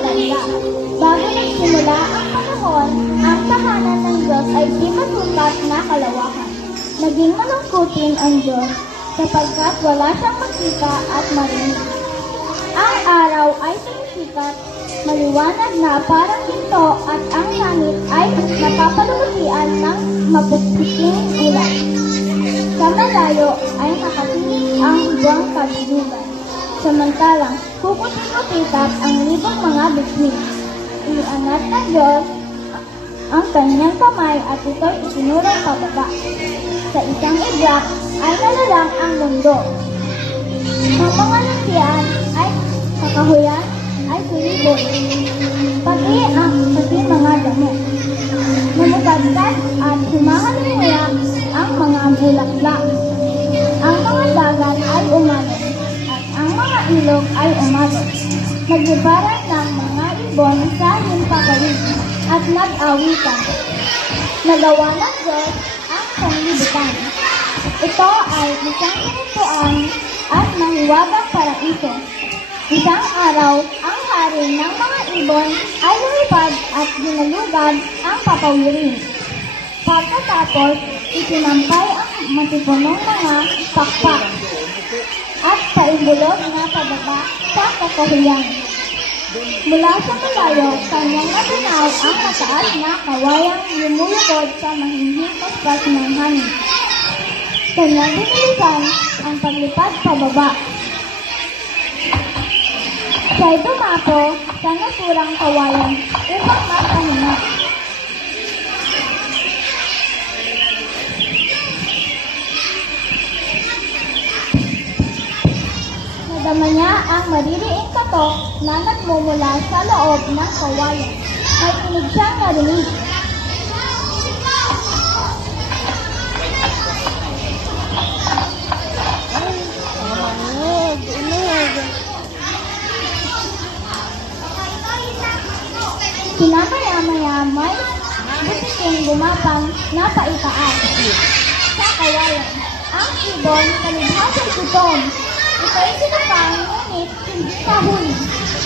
maganda. Bago nagsimula ang panahon, ang tahanan ng Diyos ay di matutat na kalawakan. Naging malungkutin ang Diyos sapagkat wala siyang makita at marinig. Ang araw ay sumisikat, maliwanag na parang ginto at ang langit ay napapaluluhian ng mapuputing ulan. Sa malayo ay nakapiling ang buwang kabilugan. Samantalang kukutip-kutitap ang libang mga bituin. Iangat ng Diyos ang kanyang kamay at ito'y isinurong pababa. Sa isang iglap ay nalalang ang mundo. Ang mga lantian ay kakahuyan ay sulibot. Pati mga damo. Namutagkat at humahaluya ang mga bulaklak. Ang mga dagat ay umano at ang mga ilog ay umano. Naglibaran ng mga ibon sa himpapawid at nag-awitan. Nagawa ng Diyos ang sanglibutan. Ito ay isang kanintuan at mahiwagang paraiso. Isang araw, ang hari ng mga ibon ay lumipad at ginalugad ang papawirin. Pagkatapos, itinampay ang matipunong mga pakpak at paimbulog na pababa sa kakahuyan. Mula sa malayo, kanyang natanaw ang mataas na kawayang lumulukod sa mahinhing paspas ng hangin. Kanyang binilisan ang paglipad pababa. Siya'y dumapo sa naturang kawayan upang magpahinga. Nadama niya ang maririing katok na nagmumula sa loob ng kawayan. May kinig siyang narinig. Sinamaya-maya may butiking gumapang na paitaas sa kawayan. Ang ibon kalibhas ay gutom. Ito'y sinapang ngunit hindi kahuli.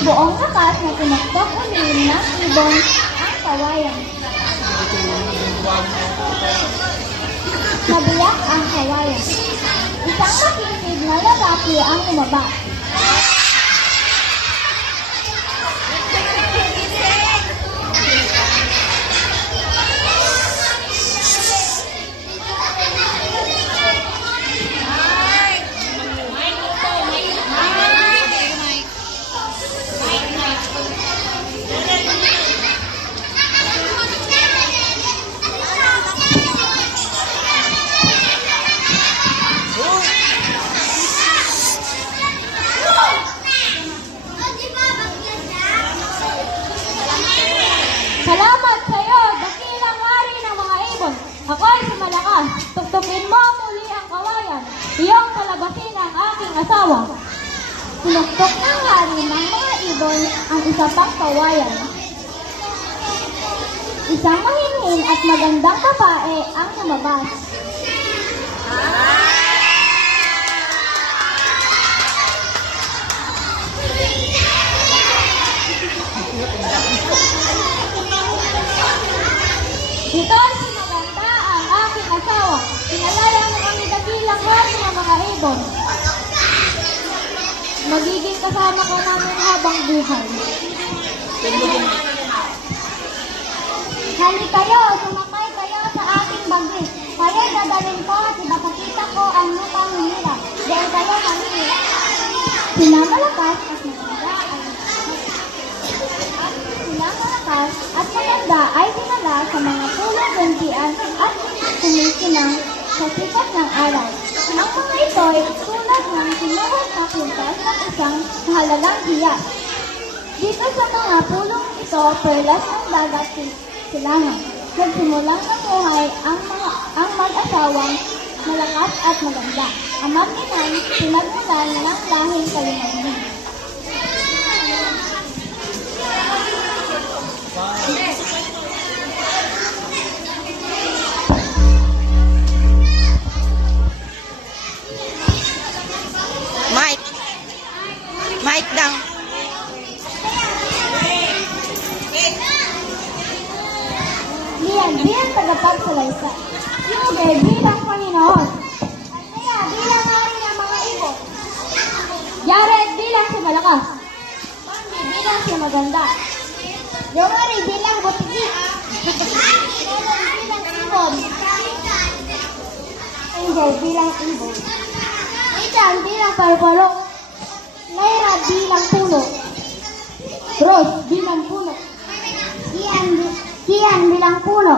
Buong lakas na tinaktok ulit ng ibon ang kawayan. Nabiyak ang kawayan. Isang makisig na lalaki ang umaba. Salamat sa iyo, dakilang hari ng mga ibon. Ako'y sumalakas. Tuktukin mo muli ang kawayan. Iyong palabasin ang aking asawa. Sinuktok ng hari ng mga ibon ang isa pang kawayan. Isang mahinhin at magandang babae ang lumabas. Ito si maganda ang aking asawa. Pinalaya mo kami dakilang hari ng mga ibon. Magiging kasama ka namin habang buhay. Hali kayo, sumakay kayo sa aking bagis. Kayo'y dadalhin ko at ipapakita ko ang lupang hinirap. Dahil kayo manila. Sinamalakas at maganda ay dinala sa mga pulong gantian at kumikinang sa sikat ng araw. Ang mga ito'y tulad ng sinuhod na pintas ng isang mahalagang hiyas. Dito sa mga pulong ito, perlas ang dagat silangan. Nagsimulang namuhay ang mag-asawang malakas at maganda. Ang mag-inang pinagmulan ng lahing kalimagin. Mike down. Ian bilang tagapagsalaysay. Yuger bilang Panginoon. Isaiah bilang hari ng mga ibon. Jared bilang si malakas. Bambi bilang si maganda. Yomari bilang butigi. Nonon bilang ibon. Angel bilang ibon. Ethan bilang palpalok. Lyra bilang puno. Rose bilang puno. Kian bilang puno.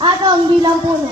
Atom bilang puno.